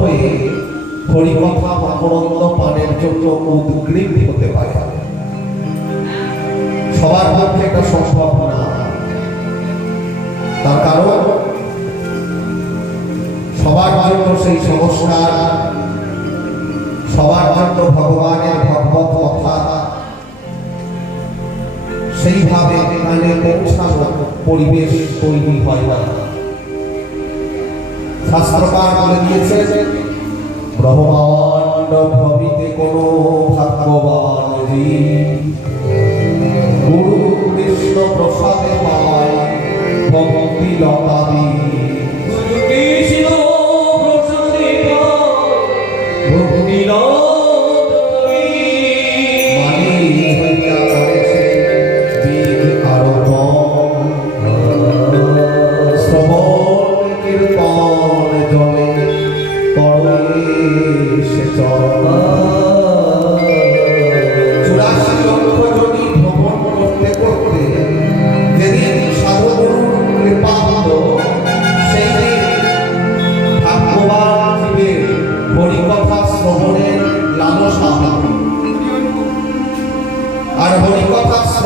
হয়ে পানের জন্য উদ্গ্রীব হতে পারে। সবার পক্ষে এটা তার কারণ, সবার জন্য সেই সংস্কার, সবার জন্য ভগবানের ভগবত কথা, সেইভাবে এখানে পৌঁছানো পরিবেশ তৈরি হয় না। শাস্ত্রকার করে দিয়েছে ব্রহ্মাণ্ড ভবিতে কোনো ভাগ্যবান গুরু কৃষ্ণ প্রসাদে পায় ভক্তি লতাদি কৃষ্ণ প্রসাদে ভক্তি মানি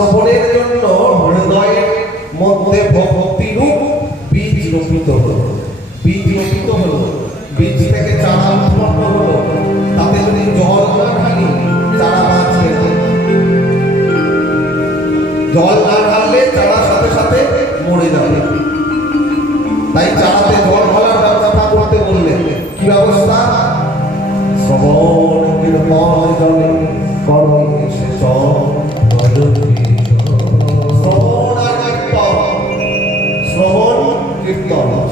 শ্রবণের জন্য হৃদয়ের মধ্যে ভক্তিরূপ বীজ রোপিত হলো। বীজ রোপিত হলো। বীজ থেকে চারা উৎপন্ন হলো। তাতে যদি জল না ঢালি চারা বাঁচবে জল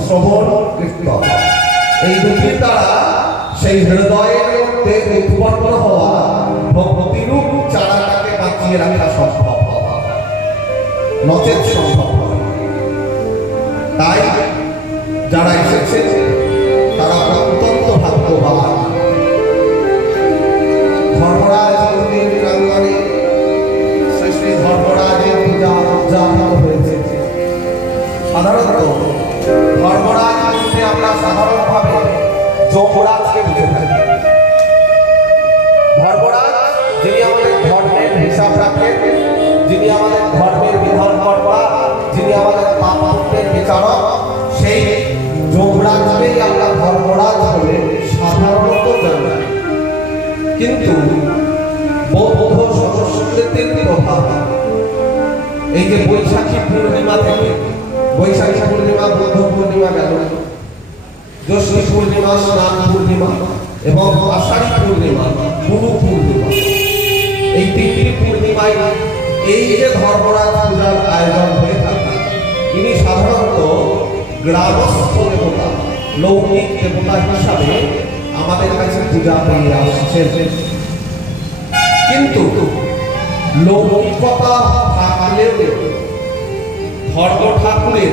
শ্রবণ কীর্তন এই দুটির দ্বারা সেই হৃদয়ের মধ্যে উৎপন্ন হওয়া ভক্তিরূপ চারাটাকে বাঁচিয়ে রাখা সম্ভব নচেত সম্ভব তাই যারা এসেছে তারা অত্যন্ত ভাগ্যবান। ধর্মরাজ মন্দির প্রাঙ্গণে শ্রী শ্রী ধর্মরাজের পূজা উদযাপিত হয়েছে। সাধারণত সাধারণভাবে যমরাজকে বুঝে থাকি ধর্মরাজ, যিনি আমাদের ধর্মের হিসাব রাখেন, যিনি আমাদের ধর্মের বিধান কর্তা যিনি আমাদের পাপ পুণ্যের বিচারক, সেই যমরাজকেই আমরা ধর্মরাজ বলে সাধারণত জানি। কিন্তু বৌদ্ধ সংস্কৃতির প্রভাব, এই যে বৈশাখী পূর্ণিমা থেকে, বৈশাখী পূর্ণিমা, বুদ্ধ পূর্ণিমা গেল। জ্যৈষ্ঠী পূর্ণিমা, স্নান পূর্ণিমা এবং আষাঢ়ী পূর্ণিমা গুরু পূর্ণিমা। এই তিনটি পূর্ণিমায় এই যে ধর্মরাজ পূজার আয়োজন হয়ে থাকে, ইনি সাধারণত গ্রামস্থ দেবতা, লৌকিক দেবতা হিসাবে আমাদের কাছে পূজা পেয়ে আসছেন। কিন্তু লৌকিকতা থাকলেও, ধর্ম ঠাকুরের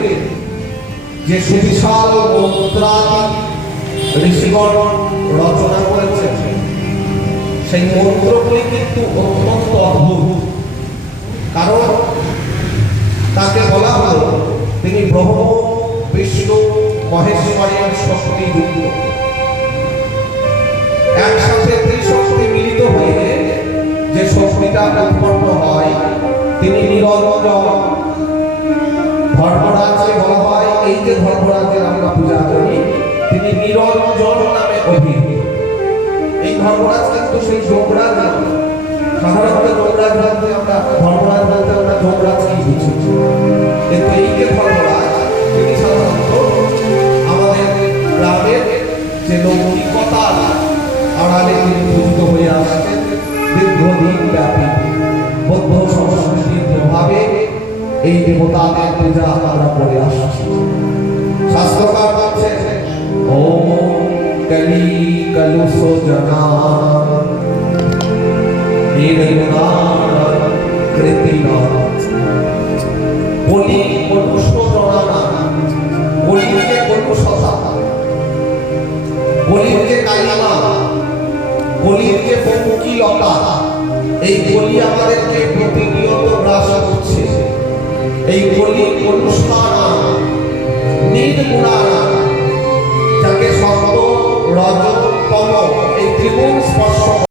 যে সুবিশাল মন্ত্রাদি ঋষিগণ রচনা করেছেন, সেই মন্ত্রগুলি কিন্তু অত্যন্ত অদ্ভুত। কারণ তাকে বলা হলো, তিনি ব্রহ্ম, বিষ্ণু, মহেশ্বরের শক্তি যুক্ত একসাথে ত্রিশক্তি মিলিত হয়ে যে শক্তিটা উৎপন্ন হয়, তিনি নিরঞ্জন ধর্মরাজের আমরা পূজা করি। তিনি নিরঞ্জন নামে অভিহিত এই ধর্মরাজ কিন্তু সেই যোগরাজ। সাধারণত যোগরাজ বলতে আমরা ধর্মরাজ আমরা যোগরাজকেই বুঝি। কিন্তু এই যে ধর্মরাজ তিনি সাধারণত আমাদের গ্রামের যে লৌকিকতা, আড়ালে তিনি পূজিত হয়ে আসছেন, দীর্ঘদিন ব্যাপী। বৌদ্ধ সংস্কৃতির প্রভাবে এই দেবতাদের পূজা আমরা করে আসছি। বলির যে কালিমা বলির বঙ্কিলতা এই বলি আমাদেরকে প্রতিনিয়ত গ্রাস করছে। এই বলি অনুষ্ঠান নির্গুণানা যাকে সত্য রজতম এই ত্রিমূর্তি